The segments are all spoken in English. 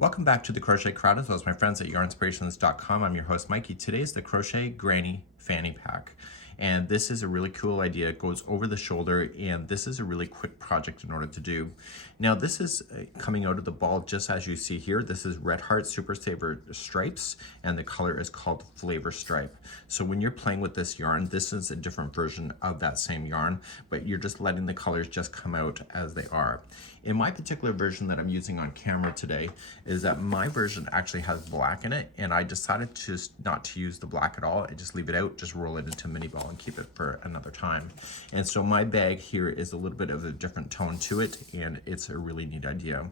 Welcome back to the Crochet Crowd, as well as my friends at yarnspirations.com. I'm your host, Mikey. Today's the Crochet Granny Fanny Pack. And this is a really cool idea. It goes over the shoulder, and this is a really quick project in order to do. Now, this is coming out of the ball just as you see here. This is Red Heart Super Saver Stripes, and the color is called Flavor Stripe. So when you're playing with this yarn, this is a different version of that same yarn, but you're just letting the colors just come out as they are. In my particular version that I'm using on camera today, is that my version actually has black in it, and I decided to not to use the black at all. I just leave it out, just roll it into a mini ball and keep it for another time. And so my bag here is a little bit of a different tone to it, and it's a really neat idea.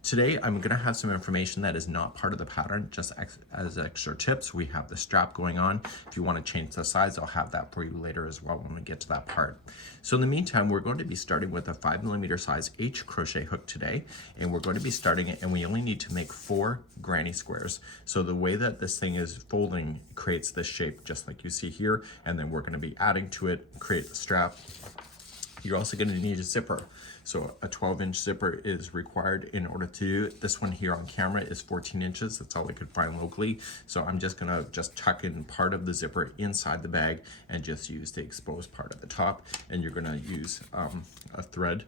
Today, I'm gonna have some information that is not part of the pattern, just as extra tips. We have the strap going on. If you wanna change the size, I'll have that for you later as well when we get to that part. So in the meantime, we're going to be starting with a 5mm size H crochet hook today, and we're going to be starting it, and we only need to make 4 granny squares. So the way that this thing is folding creates this shape just like you see here, and then we're gonna be adding to it, create the strap. You're also going to need a zipper. So a 12-inch zipper is required in order to do it. This one here on camera is 14 inches. That's all I could find locally. So I'm just going to tuck in part of the zipper inside the bag and just use the exposed part at the top. And you're going to use a thread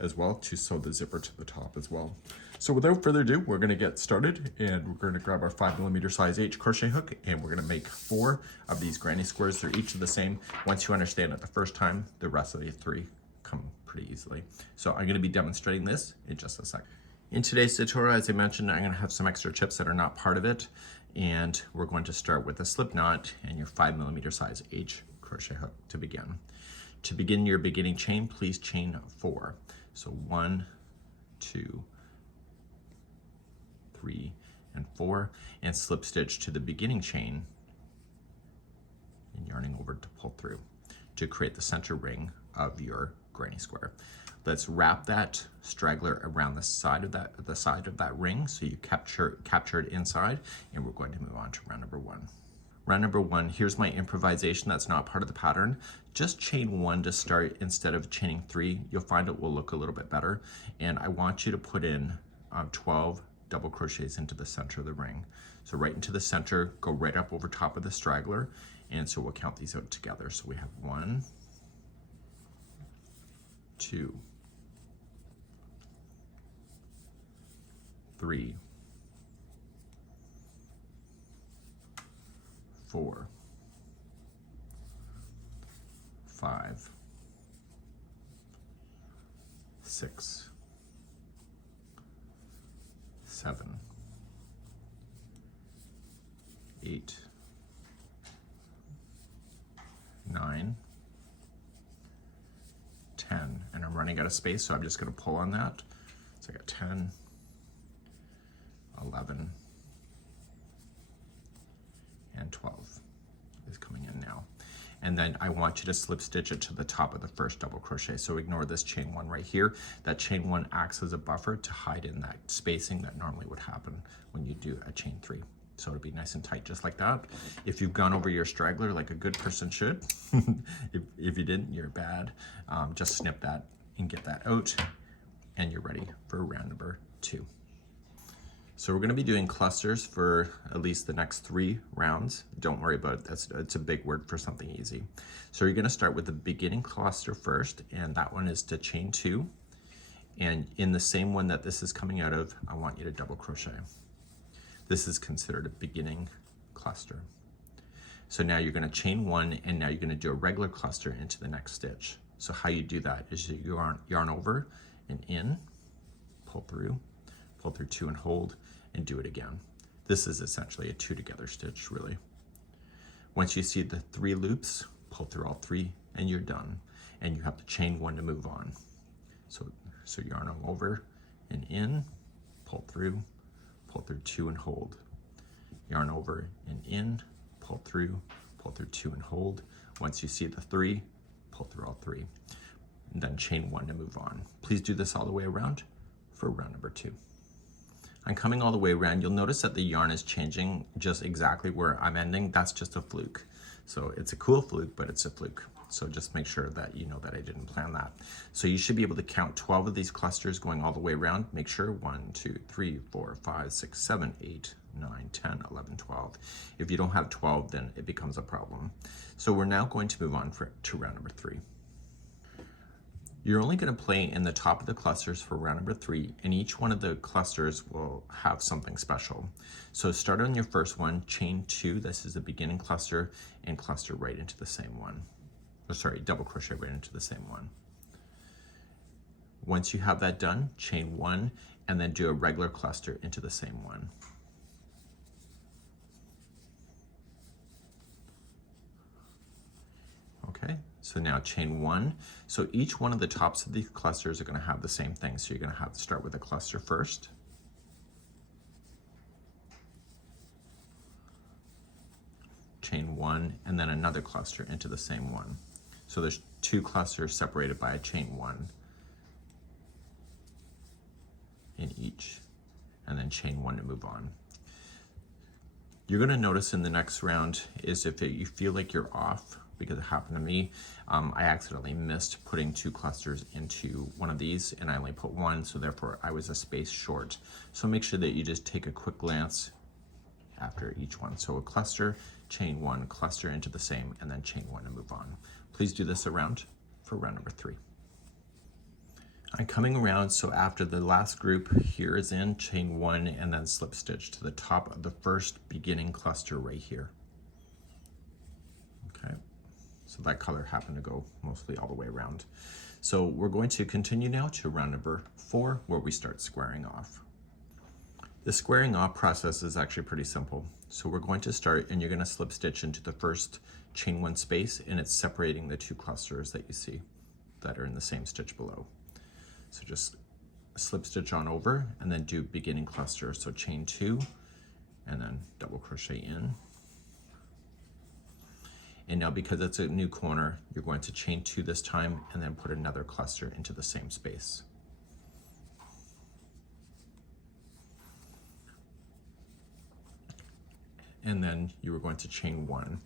as well to sew the zipper to the top as well. So without further ado, we're gonna get started, and we're gonna grab our 5mm size H crochet hook, and we're gonna make 4 of these granny squares. They're each the same. Once you understand it the first time, the rest of the 3 come pretty easily. So I'm gonna be demonstrating this in just a second. In today's tutorial, as I mentioned, I'm gonna have some extra tips that are not part of it, and we're going to start with a slip knot and your 5mm size H crochet hook to begin. To begin your beginning chain, please chain 4. So 1, 2, 3, and 4, and slip stitch to the beginning chain and yarning over to pull through to create the center ring of your granny square. Let's wrap that straggler around the side of that ring so you capture it inside, and we're going to move on to round number 1. Round number 1, here's my improvisation that's not part of the pattern. Just chain 1 to start instead of chaining 3. You'll find it will look a little bit better. And I want you to put in 12 double crochets into the center of the ring. So right into the center, go right up over top of the straggler. And so we'll count these out together. So we have 1, 2, 3, 4, 5, 6, 7, 8, 9, 10, and I'm running out of space, so I'm just going to pull on that. So I got 10, 11, and 12 is coming in now. And then I want you to slip stitch it to the top of the first double crochet. So ignore this chain 1 right here. That chain 1 acts as a buffer to hide in that spacing that normally would happen when you do a chain 3. So it'll be nice and tight just like that. If you've gone over your straggler like a good person should, if you didn't, you're bad. Just snip that and get that out, and you're ready for round number 2. So we're going to be doing clusters for at least the next 3 rounds. Don't worry about it. It's a big word for something easy. So you're going to start with the beginning cluster first, and that one is to chain 2. And in the same one that this is coming out of, I want you to double crochet. This is considered a beginning cluster. So now you're going to chain 1, and now you're going to do a regular cluster into the next stitch. So how you do that is you yarn over and in, pull through 2 and hold, and do it again. This is essentially a 2 together stitch, really. Once you see the 3 loops, pull through all 3, and you're done. And you have to chain 1 to move on. So yarn over and in, pull through 2 and hold. Yarn over and in, pull through 2 and hold. Once you see the 3, pull through all 3. And then chain 1 to move on. Please do this all the way around for round number 2. I'm coming all the way around. You'll notice that the yarn is changing just exactly where I'm ending. That's just a fluke. So it's a cool fluke, but it's a fluke. So just make sure that you know that I didn't plan that. So you should be able to count 12 of these clusters going all the way around. Make sure 1, 2, 3, 4, 5, 6, 7, 8, 9, 10, 11, 12. If you don't have 12, then it becomes a problem. So we're now going to move on to round number 3. You're only going to play in the top of the clusters for round number 3, and each one of the clusters will have something special. So start on your first one, chain 2, this is the beginning cluster, and cluster right into the same one. Or sorry, double crochet right into the same one. Once you have that done, chain 1, and then do a regular cluster into the same one. Okay, so now chain 1. So each one of the tops of these clusters are going to have the same thing. So you're going to have to start with a cluster first. Chain 1, and then another cluster into the same one. So there's 2 clusters separated by a chain 1 in each, and then chain 1 to move on. You're going to notice in the next round is if you feel like you're off, because it happened to me, I accidentally missed putting 2 clusters into one of these, and I only put 1, so therefore I was a space short. So make sure that you just take a quick glance after each one. So a cluster, chain 1, cluster into the same, and then chain 1 to move on. Please do this around for round number 3. I'm coming around, so after the last group here is in, chain 1, and then slip stitch to the top of the first beginning cluster right here. Okay, so that color happened to go mostly all the way around. So we're going to continue now to round number 4, where we start squaring off. The squaring off process is actually pretty simple. So we're going to start, and you're going to slip stitch into the first chain 1 space, and it's separating the 2 clusters that you see that are in the same stitch below. So just slip stitch on over, and then do beginning cluster. So chain 2, and then double crochet in. And now because it's a new corner, you're going to chain 2 this time, and then put another cluster into the same space. And then you were going to chain 1.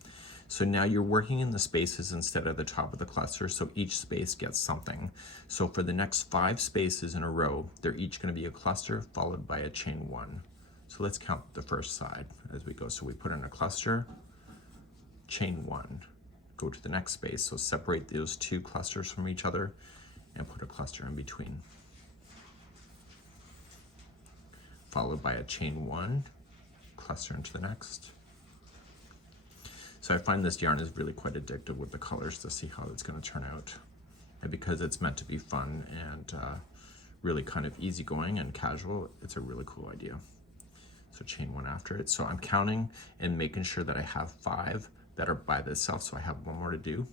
So now you're working in the spaces instead of the top of the cluster, so each space gets something. So for the next 5 spaces in a row, they're each going to be a cluster followed by a chain 1. So let's count the first side as we go. So we put in a cluster, chain 1, go to the next space, so separate those 2 clusters from each other and put a cluster in between. Followed by a chain 1, cluster into the next. So I find this yarn is really quite addictive with the colors to see how it's going to turn out. And because it's meant to be fun and really kind of easygoing and casual, it's a really cool idea. So chain 1 after it. So I'm counting and making sure that I have 5 that are by themselves, so I have 1 more to do.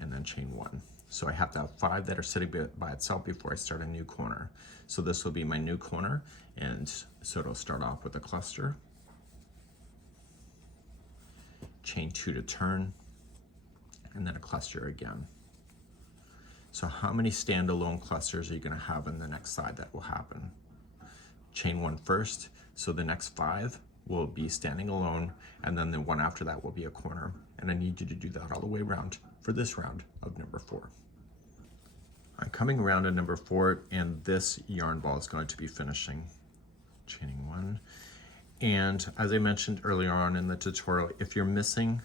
And then chain 1. So I have to have 5 that are sitting by itself before I start a new corner. So this will be my new corner, and so it'll start off with a cluster, chain 2 to turn, and then a cluster again. So how many standalone clusters are you going to have in the next side that will happen? Chain 1 first, so the next 5 will be standing alone, and then the one after that will be a corner. And I need you to do that all the way around for this round of number 4. I'm coming around to number 4, and this yarn ball is going to be finishing. Chaining 1. And as I mentioned earlier on in the tutorial, if you're missing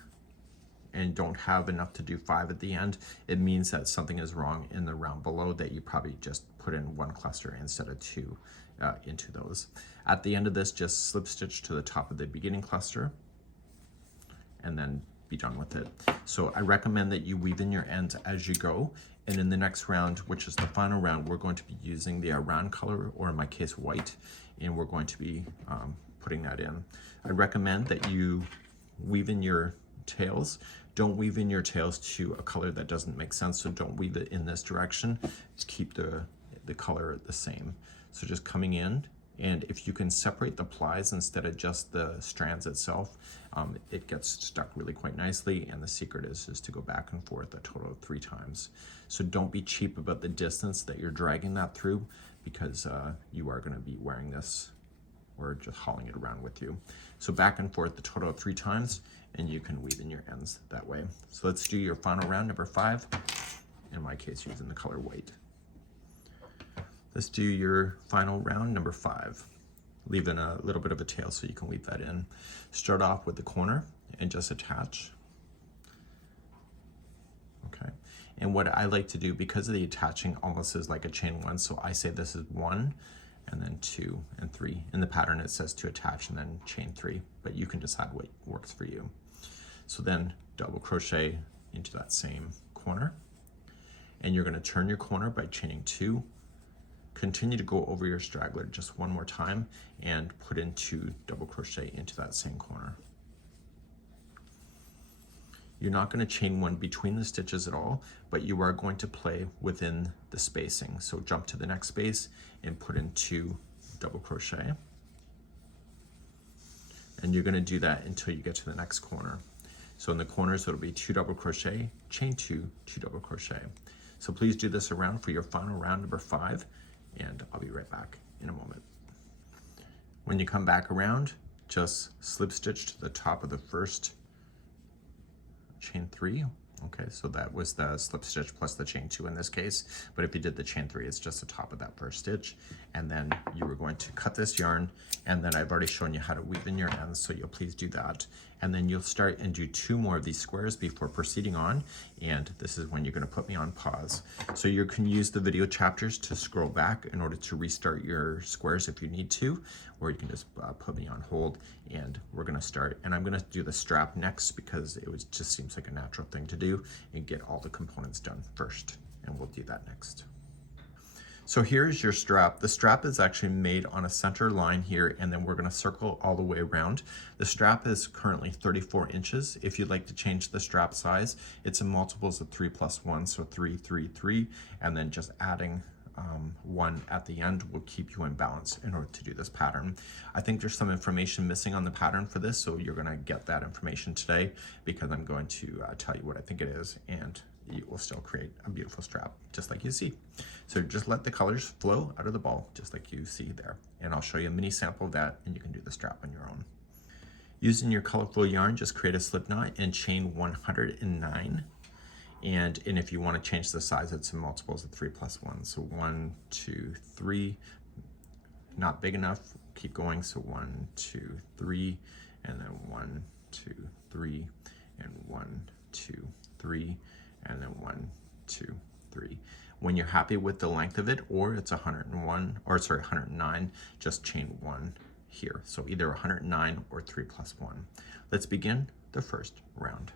and don't have enough to do 5 at the end, it means that something is wrong in the round below, that you probably just put in 1 cluster instead of 2 into those. At the end of this, just slip stitch to the top of the beginning cluster and then be done with it. So I recommend that you weave in your ends as you go, and in the next round, which is the final round, we're going to be using the round color, or in my case white, and we're going to be putting that in. I recommend that you weave in your tails. Don't weave in your tails to a color that doesn't make sense, so don't weave it in this direction. Just keep the color the same. So just coming in, and if you can separate the plies instead of just the strands itself, it gets stuck really quite nicely, and the secret is to go back and forth a total of 3 times. So don't be cheap about the distance that you're dragging that through, because you are going to be wearing this or just hauling it around with you. So back and forth a total of 3 times, and you can weave in your ends that way. So let's do your final round, number 5, in my case using the color white. Let's do your final round, number 5. Leave in a little bit of a tail so you can weave that in. Start off with the corner and just attach. Okay, and what I like to do, because of the attaching almost is like a chain 1, so I say this is 1, and then 2 and 3. In the pattern it says to attach and then chain 3, but you can decide what works for you. So then double crochet into that same corner, and you're going to turn your corner by chaining 2. Continue to go over your straggler just one more time and put in 2 double crochet into that same corner. You're not going to chain 1 between the stitches at all, but you are going to play within the spacing. So jump to the next space and put in 2 double crochet. And you're going to do that until you get to the next corner. So in the corners, it'll be 2 double crochet, chain 2, 2 double crochet. So please do this around for your final round, number 5, and I'll be right back in a moment. When you come back around, just slip stitch to the top of the first chain 3. Okay, so that was the slip stitch plus the chain 2 in this case, but if you did the chain 3, it's just the top of that first stitch, and then you were going to cut this yarn, and then I've already shown you how to weave in your ends, so you'll please do that, and then you'll start and do 2 more of these squares before proceeding on, and this is when you're going to put me on pause. So you can use the video chapters to scroll back in order to restart your squares if you need to, or you can just put me on hold, and we're going to start, and I'm going to do the strap next because it just seems like a natural thing to do and get all the components done first, and we'll do that next. So here's your strap. The strap is actually made on a center line here, and then we're going to circle all the way around. The strap is currently 34 inches. If you'd like to change the strap size, it's in multiples of 3 plus 1, so 3, 3, 3, and then just adding 1 at the end will keep you in balance in order to do this pattern. I think there's some information missing on the pattern for this, so you're going to get that information today because I'm going to tell you what I think it is, and you will still create a beautiful strap just like you see. So just let the colors flow out of the ball just like you see there, and I'll show you a mini sample of that, and you can do the strap on your own. Using your colorful yarn, just create a slip knot and chain 109. And if you want to change the size, it's in multiples of 3 plus 1. So 1, 2, 3, not big enough, keep going. So 1, 2, 3, and then 1, 2, 3, and 1, 2, 3, and then 1, 2, 3. When you're happy with the length of it, or it's 109, just chain 1 here. So either 109 or 3 plus 1. Let's begin the first round.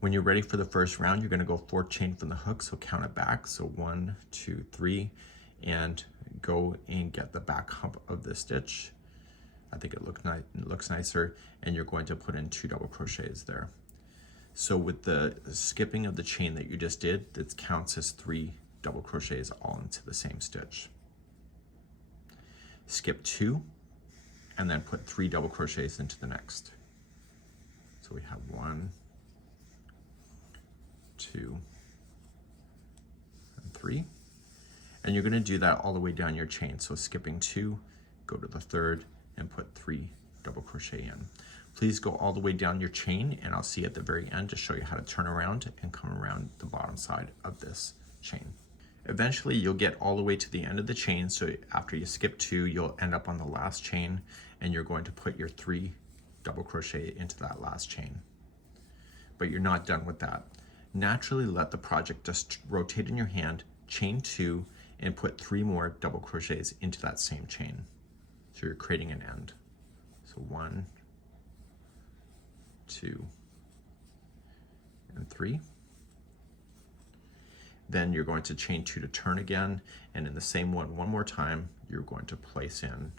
When you're ready for the first round, you're going to go 4 chain from the hook, so count it back. So 1, 2, 3, and go and get the back hump of the stitch. I think it looks nicer, and you're going to put in 2 double crochets there. So with the skipping of the chain that you just did, that counts as 3 double crochets all into the same stitch. Skip 2, and then put 3 double crochets into the next. So we have 1, 2, and 3, and you're going to do that all the way down your chain. So skipping 2, go to the third and put 3 double crochet in. Please go all the way down your chain, and I'll see at the very end to show you how to turn around and come around the bottom side of this chain. Eventually you'll get all the way to the end of the chain, so after you skip 2, you'll end up on the last chain, and you're going to put your 3 double crochet into that last chain. But you're not done with that. Naturally let the project just rotate in your hand, chain 2, and put 3 more double crochets into that same chain. So you're creating an end. So 1, 2, and 3. Then you're going to chain 2 to turn again, and in the same one more time, you're going to place in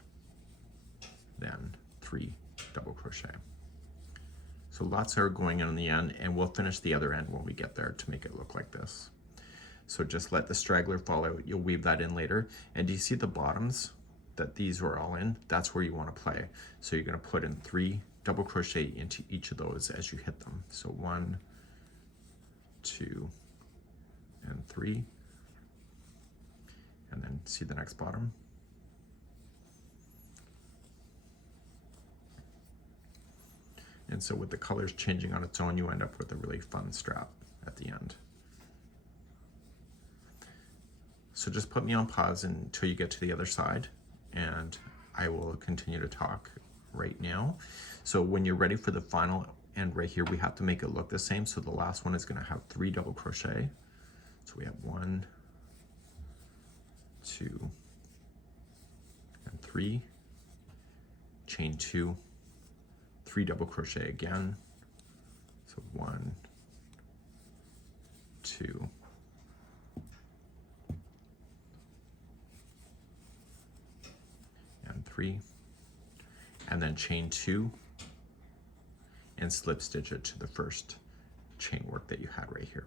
then 3 double crochet. So lots are going in the end, and we'll finish the other end when we get there to make it look like this. So just let the straggler fall out. You'll weave that in later. And do you see the bottoms that these were all in? That's where you want to play. So you're going to put in 3 double crochet into each of those as you hit them. So 1, 2, and 3. And then see the next bottom? And so with the colors changing on its own, you end up with a really fun strap at the end. So just put me on pause until you get to the other side, and I will continue to talk right now. So when you're ready for the final end right here, we have to make it look the same. So the last one is going to have 3 double crochet. So we have 1, 2, and 3, chain 2, 3 double crochet again. So 1, 2, and 3, and then chain 2 and slip stitch it to the first chain work that you had right here.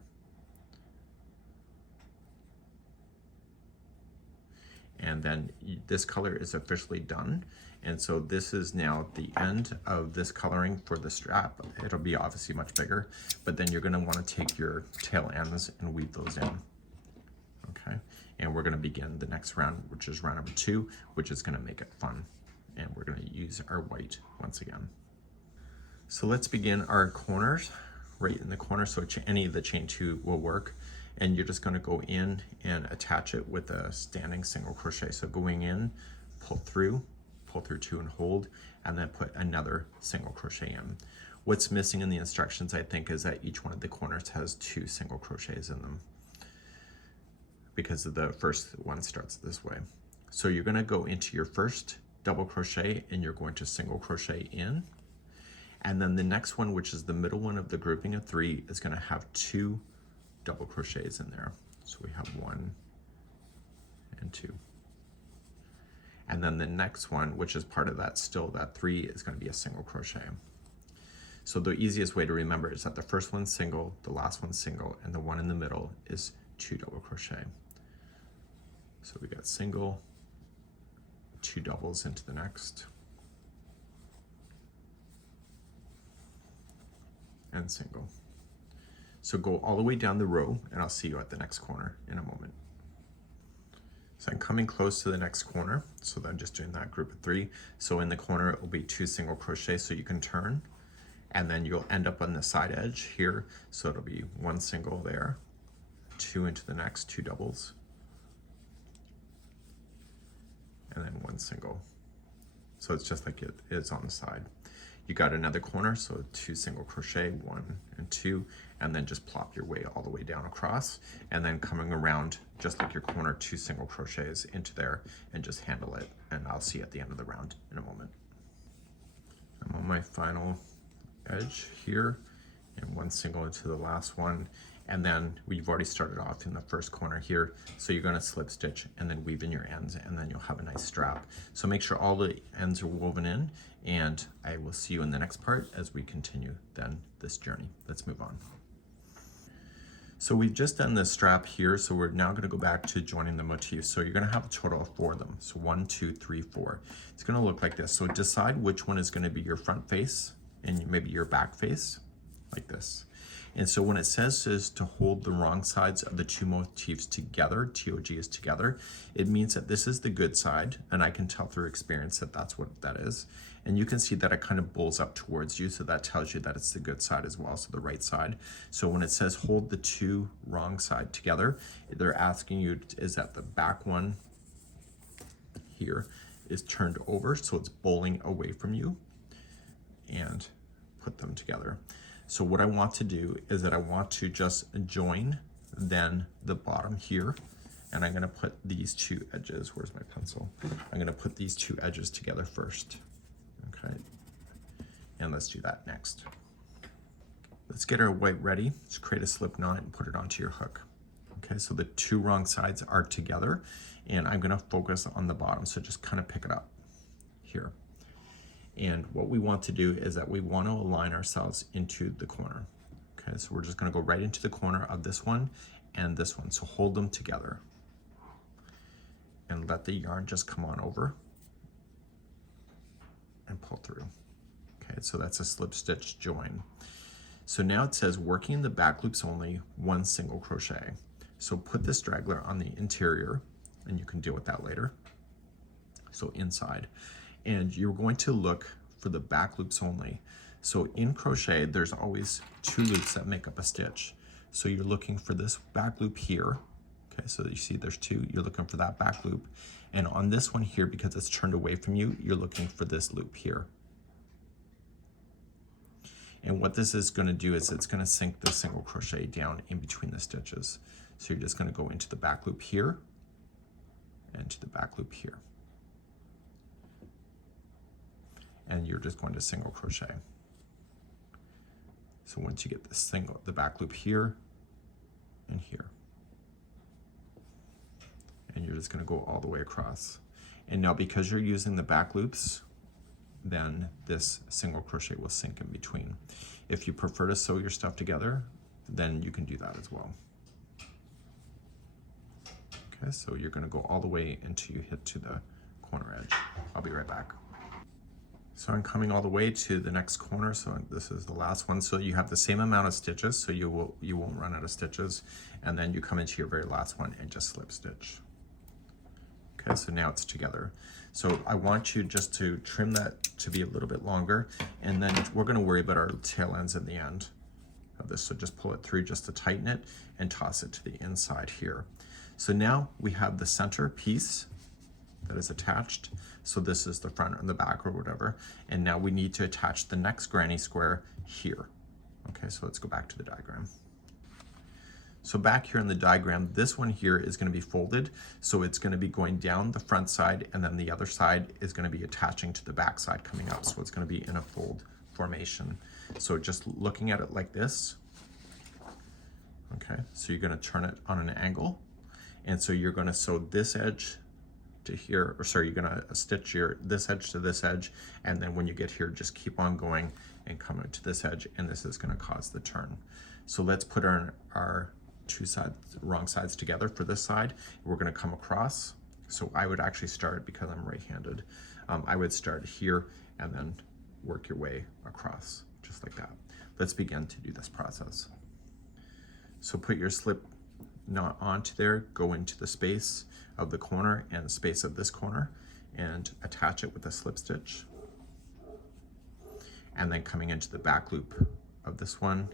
And then this color is officially done. And so this is now the end of this coloring for the strap. It'll be obviously much bigger, but then you're gonna wanna take your tail ends and weave those in, okay? And we're gonna begin the next round, which is round number 2, which is gonna make it fun. And we're gonna use our white once again. So let's begin our corners right in the corner. So any of the chain 2 will work. And you're just gonna go in and attach it with a standing single crochet. So going in, pull through 2 and hold, and then put another single crochet in. What's missing in the instructions, I think, is that each one of the corners has 2 single crochets in them, because the first one starts this way. So you're gonna go into your first double crochet and you're going to single crochet in. And then the next one, which is the middle one of the grouping of 3, is gonna have 2 double crochets in there. So we have 1 and 2. And then the next one, which is part of that, still that 3, is going to be a single crochet. So the easiest way to remember is that the first one's single, the last one's single, and the one in the middle is 2 double crochet. So we got single, 2 doubles into the next, and single. So go all the way down the row, and I'll see you at the next corner in a moment. So I'm coming close to the next corner, so I'm just doing that group of 3. So in the corner, it will be 2 single crochets, so you can turn, and then you'll end up on the side edge here. So it'll be 1 single there, 2 into the next, 2 doubles, and then 1 single. So it's just like it is on the side. You got another corner, so 2 single crochet, 1 and 2, and then just plop your way all the way down across, and then coming around just like your corner, 2 single crochets into there, and just handle it. And I'll see you at the end of the round in a moment. I'm on my final edge here, and 1 single into the last one, and then we've already started off in the first corner here, so you're going to slip stitch and then weave in your ends, and then you'll have a nice strap. So make sure all the ends are woven in, and I will see you in the next part as we continue then this journey. Let's move on. So we've just done the strap here, so we're now going to go back to joining the motifs. So you're going to have a total of 4 of them. So 1, 2, 3, 4. It's going to look like this. So decide which one is going to be your front face and maybe your back face, like this. And so when it says is to hold the wrong sides of the 2 motifs together, TOG is together, it means that this is the good side, and I can tell through experience that that's what that is. And you can see that it kind of bulls up towards you, so that tells you that it's the good side as well, so the right side. So when it says hold the 2 wrong side together, they're asking you, is that the back one here is turned over, so it's bowling away from you, and put them together. So what I want to do is that I want to just join then the bottom here, and I'm gonna put these 2 edges, where's my pencil? I'm gonna put these 2 edges together first, okay? And let's do that next. Let's get our white ready. Let's create a slip knot and put it onto your hook. Okay, so the 2 wrong sides are together, and I'm gonna focus on the bottom, so just kind of pick it up here. And what we want to do is that we want to align ourselves into the corner. Okay, so we're just going to go right into the corner of this one and this one. So hold them together and let the yarn just come on over and pull through. Okay, so that's a slip stitch join. So now it says working the back loops only, 1 single crochet. So put the straggler on the interior, and you can deal with that later. So inside. And you're going to look for the back loops only. So in crochet, there's always 2 loops that make up a stitch. So you're looking for this back loop here. Okay, so you see there's 2, you're looking for that back loop. And on this one here, because it's turned away from you, you're looking for this loop here. And what this is going to do is it's going to sink the single crochet down in between the stitches. So you're just going to go into the back loop here and to the back loop here. And you're just going to single crochet. So once you get the back loop here and here, and you're just going to go all the way across. And now because you're using the back loops, then this single crochet will sink in between. If you prefer to sew your stuff together, then you can do that as well. Okay, so you're going to go all the way until you hit to the corner edge. I'll be right back. So I'm coming all the way to the next corner, so this is the last one. So you have the same amount of stitches, so you won't run out of stitches, and then you come into your very last one and just slip stitch. Okay, so now it's together. So I want you just to trim that to be a little bit longer, and then we're going to worry about our tail ends at the end of this. So just pull it through just to tighten it and toss it to the inside here. So now we have the center piece that is attached. So this is the front and the back or whatever. And now we need to attach the next granny square here. Okay, so let's go back to the diagram. So back here in the diagram, this one here is going to be folded. So it's going to be going down the front side, and then the other side is going to be attaching to the back side coming up. So it's going to be in a fold formation. So just looking at it like this. Okay, so you're going to turn it on an angle. And so you're going to sew this edge to here, or sorry, you're going to stitch this edge to this edge. And then when you get here, just keep on going and come out to this edge. And this is going to cause the turn. So let's put our 2 sides, wrong sides together for this side. We're going to come across. So I would actually start, because I'm right-handed, I would start here and then work your way across, just like that. Let's begin to do this process. So put your slip knot onto there, go into the space of the corner and the space of this corner, and attach it with a slip stitch. And then coming into the back loop of this one,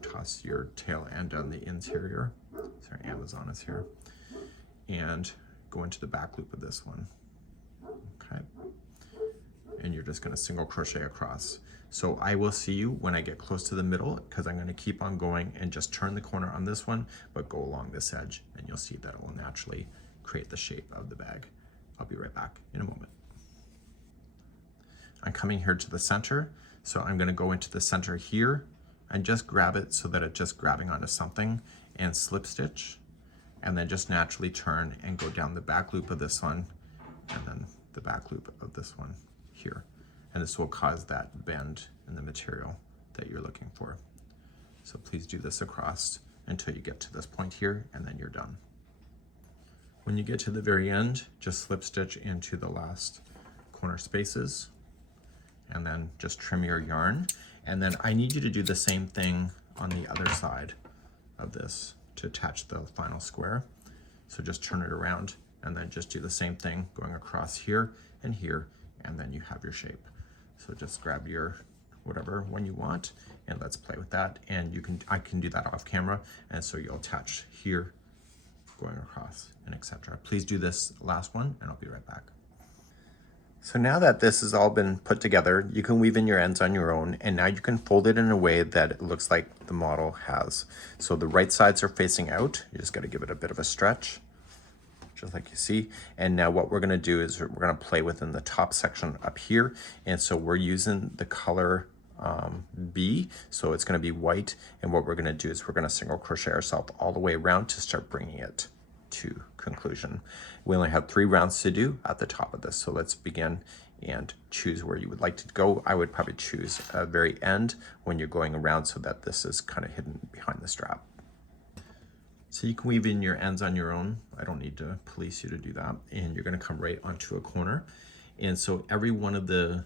toss your tail end on the interior. Sorry, Amazon is here. And go into the back loop of this one. Okay. And you're just going to single crochet across. So I will see you when I get close to the middle, because I'm going to keep on going and just turn the corner on this one, but go along this edge, and you'll see that it will naturally create the shape of the bag. I'll be right back in a moment. I'm coming here to the center, so I'm going to go into the center here and just grab it so that it's just grabbing onto something, and slip stitch, and then just naturally turn and go down the back loop of this one, and then the back loop of this one here. And this will cause that bend in the material that you're looking for. So please do this across until you get to this point here, and then you're done. When you get to the very end, just slip stitch into the last corner spaces, and then just trim your yarn. And then I need you to do the same thing on the other side of this to attach the final square. So just turn it around and then just do the same thing going across here, and then you have your shape. So just grab your whatever one you want, and let's play with that. And I can do that off camera, and so you'll attach here, going across, and etc. Please do this last one, and I'll be right back. So now that this has all been put together, you can weave in your ends on your own, and now you can fold it in a way that it looks like the model has. So the right sides are facing out. You just got to give it a bit of a stretch, just like you see. And now what we're going to do is we're going to play within the top section up here. And so we're using the color B, so it's going to be white. And what we're going to do is we're going to single crochet ourselves all the way around to start bringing it to conclusion. We only have 3 rounds to do at the top of this. So let's begin and choose where you would like to go. I would probably choose a very end when you're going around so that this is kind of hidden behind the strap. So you can weave in your ends on your own. I don't need to police you to do that. And you're going to come right onto a corner. And so every one of the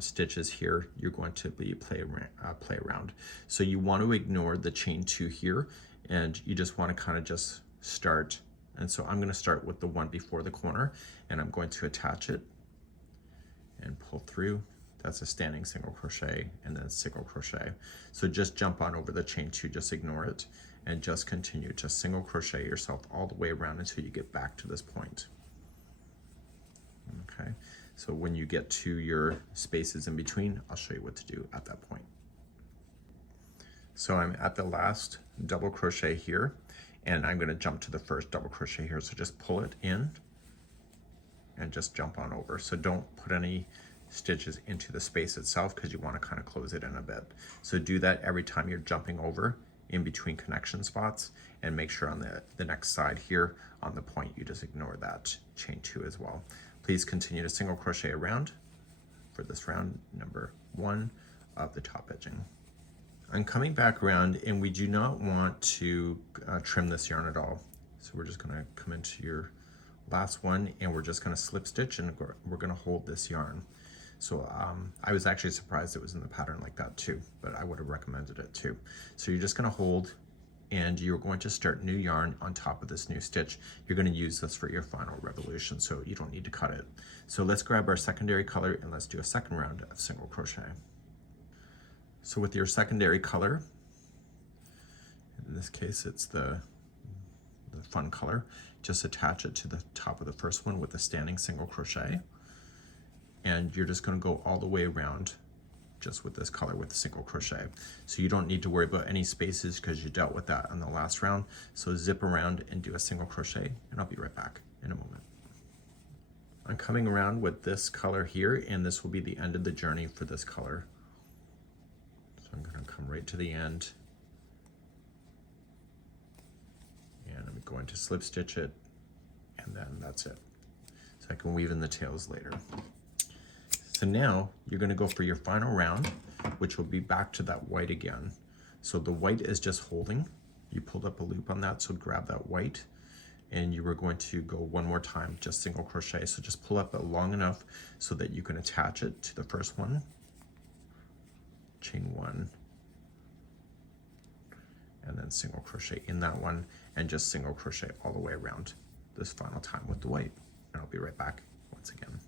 stitches here, you're going to be play around. So you want to ignore the chain 2 here, and you just want to kind of just start. And so I'm going to start with the one before the corner, and I'm going to attach it. and pull through. That's a standing single crochet and then single crochet. So just jump on over the chain 2, just ignore it, and just continue to single crochet yourself all the way around until you get back to this point. Okay, so when you get to your spaces in between, I'll show you what to do at that point. So I'm at the last double crochet here, and I'm going to jump to the first double crochet here. So just pull it in and just jump on over. So don't put any stitches into the space itself because you want to kind of close it in a bit. So do that every time you're jumping over in between connection spots, and make sure on the next side here on the point you just ignore that chain 2 as well. Please continue to single crochet around for this round number 1 of the top edging. I'm coming back around, and we do not want to trim this yarn at all. So we're just going to come into your last one, and we're just going to slip stitch, and we're going to hold this yarn. So I was actually surprised it was in the pattern like that too, but I would have recommended it too. So you're just going to hold, and you're going to start new yarn on top of this new stitch. You're going to use this for your final revolution, so you don't need to cut it. So let's grab our secondary color and let's do a second round of single crochet. So with your secondary color, in this case it's the fun color, just attach it to the top of the first one with a standing single crochet, and you're just going to go all the way around just with this color with the single crochet. So you don't need to worry about any spaces because you dealt with that on the last round. So zip around and do a single crochet, and I'll be right back in a moment. I'm coming around with this color here, and this will be the end of the journey for this color. So I'm going to come right to the end, and I'm going to slip stitch it, and then that's it. So I can weave in the tails later. So now you're going to go for your final round, which will be back to that white again. So the white is just holding. You pulled up a loop on that, so grab that white, and you were going to go one more time, just single crochet. So just pull up it long enough so that you can attach it to the first one, chain 1, and then single crochet in that one, and just single crochet all the way around this final time with the white. And I'll be right back once again.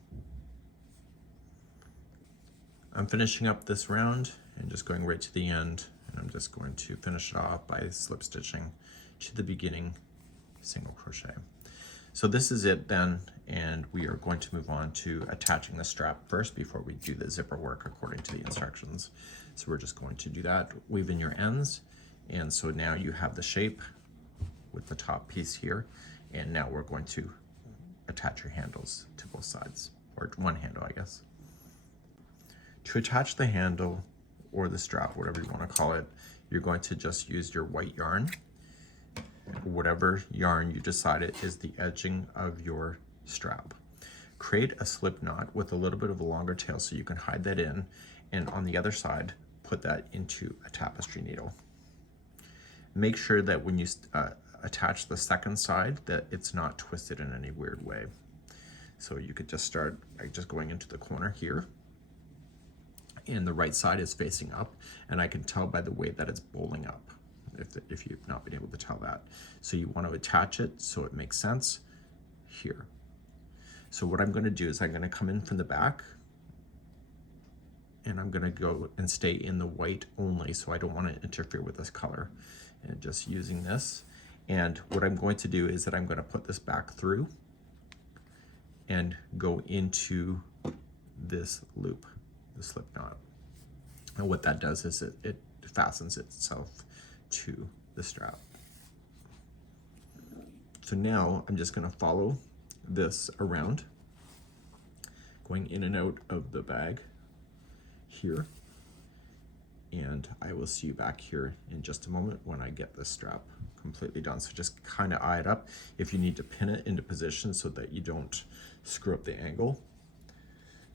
I'm finishing up this round and just going right to the end, and I'm just going to finish it off by slip stitching to the beginning single crochet. So this is it then, and we are going to move on to attaching the strap first before we do the zipper work according to the instructions. So we're just going to do that, weave in your ends, and so now you have the shape with the top piece here, and now we're going to attach your handles to both sides, or one handle I guess. To attach the handle or the strap, whatever you want to call it, you're going to just use your white yarn, whatever yarn you decided is the edging of your strap. Create a slip knot with a little bit of a longer tail so you can hide that in, and on the other side, put that into a tapestry needle. Make sure that when you attach the second side that it's not twisted in any weird way. So you could just start by just going into the corner here, and the right side is facing up, and I can tell by the way that it's bowling up if you've not been able to tell that. So you want to attach it so it makes sense here. So what I'm going to do is I'm going to come in from the back, and I'm going to go and stay in the white only, so I don't want to interfere with this color, and just using this. And what I'm going to do is that I'm going to put this back through and go into this loop, the slip knot. And what that does is it fastens itself to the strap. So now I'm just going to follow this around, going in and out of the bag here, and I will see you back here in just a moment when I get this strap completely done. So just kind of eye it up. If you need to pin it into position so that you don't screw up the angle,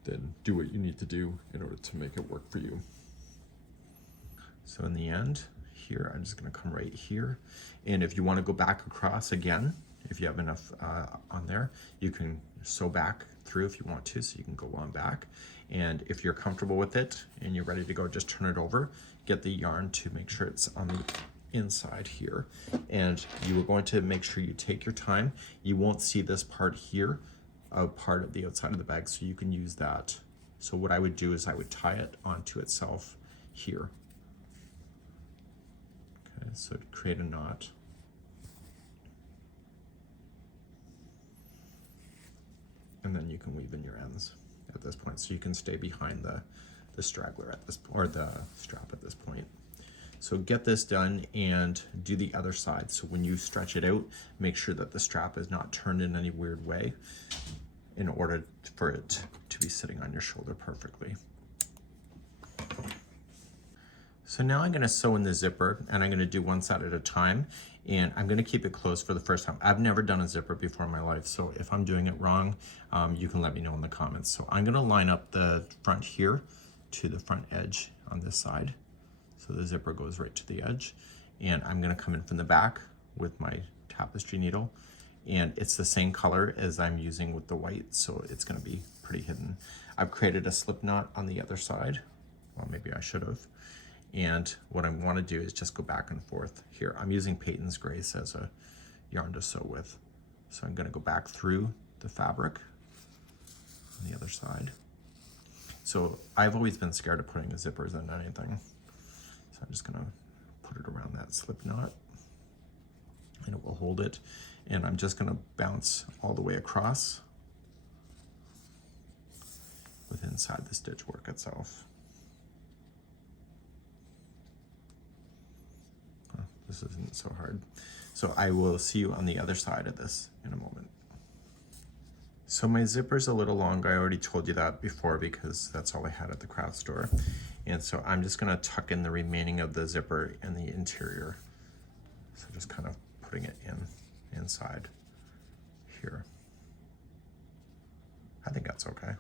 then do what you need to do in order to make it work for you. So in the end here, I'm just going to come right here, and if you want to go back across again, if you have enough on there, you can sew back through if you want to, so you can go on back. And if you're comfortable with it and you're ready to go, just turn it over, get the yarn to make sure it's on the inside here, and you are going to make sure you take your time. You won't see this part here, part of the outside of the bag, so you can use that So what I would do is I would tie it onto itself here. Okay, so to create a knot. And then you can weave in your ends at this point, so you can stay behind the straggler at this, or the strap at this point. So get this done and do the other side. So when you stretch it out, make sure that the strap is not turned in any weird way in order for it to be sitting on your shoulder perfectly. So now I'm gonna sew in the zipper, and I'm gonna do one side at a time, and I'm gonna keep it closed for the first time. I've never done a zipper before in my life, so if I'm doing it wrong, you can let me know in the comments. So I'm gonna line up the front here to the front edge on this side. So the zipper goes right to the edge, and I'm gonna come in from the back with my tapestry needle, and it's the same color as I'm using with the white, so it's gonna be pretty hidden. I've created a slip knot on the other side. Well, maybe I should have. And what I want to do is just go back and forth here. I'm using Peyton's Grace as a yarn to sew with. So I'm going to go back through the fabric on the other side. So I've always been scared of putting the zippers in anything. So I'm just going to put it around that slip knot, and it will hold it. And I'm just going to bounce all the way across with inside the stitch work itself. This isn't so hard. So I will see you on the other side of this in a moment. So my zipper's a little long. I already told you that before because that's all I had at the craft store. And so I'm just gonna tuck in the remaining of the zipper in the interior. So just kind of putting it inside here. I think that's okay.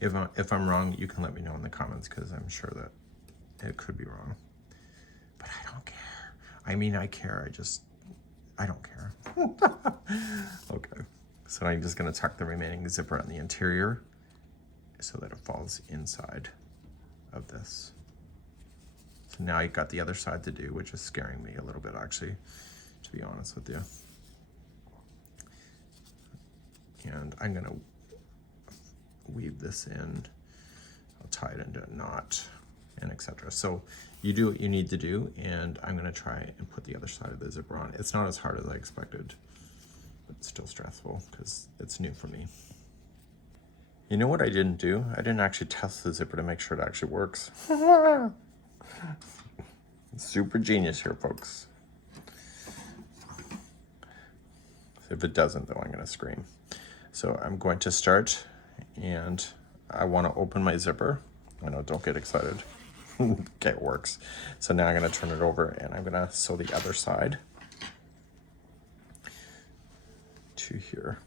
If I'm wrong, you can let me know in the comments because I'm sure that it could be wrong. But I don't care. I mean, I care, I don't care. Okay, so I'm just gonna tuck the remaining zipper on the interior so that it falls inside of this. So now you've got the other side to do, which is scaring me a little bit actually, to be honest with you. And I'm gonna weave this in, I'll tie it into a knot, and etc. So you do what you need to do, and I'm gonna try and put the other side of the zipper on. It's not as hard as I expected, but it's still stressful because it's new for me. You know what I didn't do? I didn't actually test the zipper to make sure it actually works. Super genius here, folks. If it doesn't, though, I'm gonna scream. So I'm going to start, and I wanna open my zipper. I know, don't get excited. Okay, it works. So now I'm going to turn it over, and I'm going to sew the other side to here.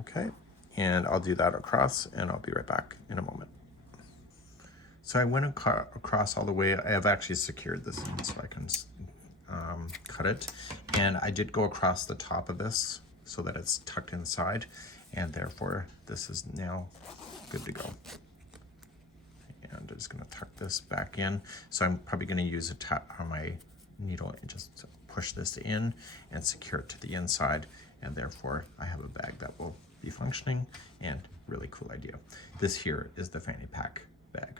Okay, and I'll do that across, and I'll be right back in a moment. So I went across all the way. I have actually secured this in so I can cut it, and I did go across the top of this so that it's tucked inside, and therefore this is now good to go. And I'm just going to tuck this back in. So I'm probably going to use a tap on my needle and just push this in and secure it to the inside, and therefore I have a bag that will be functioning, and really cool idea. This here is the Fanny Pack bag.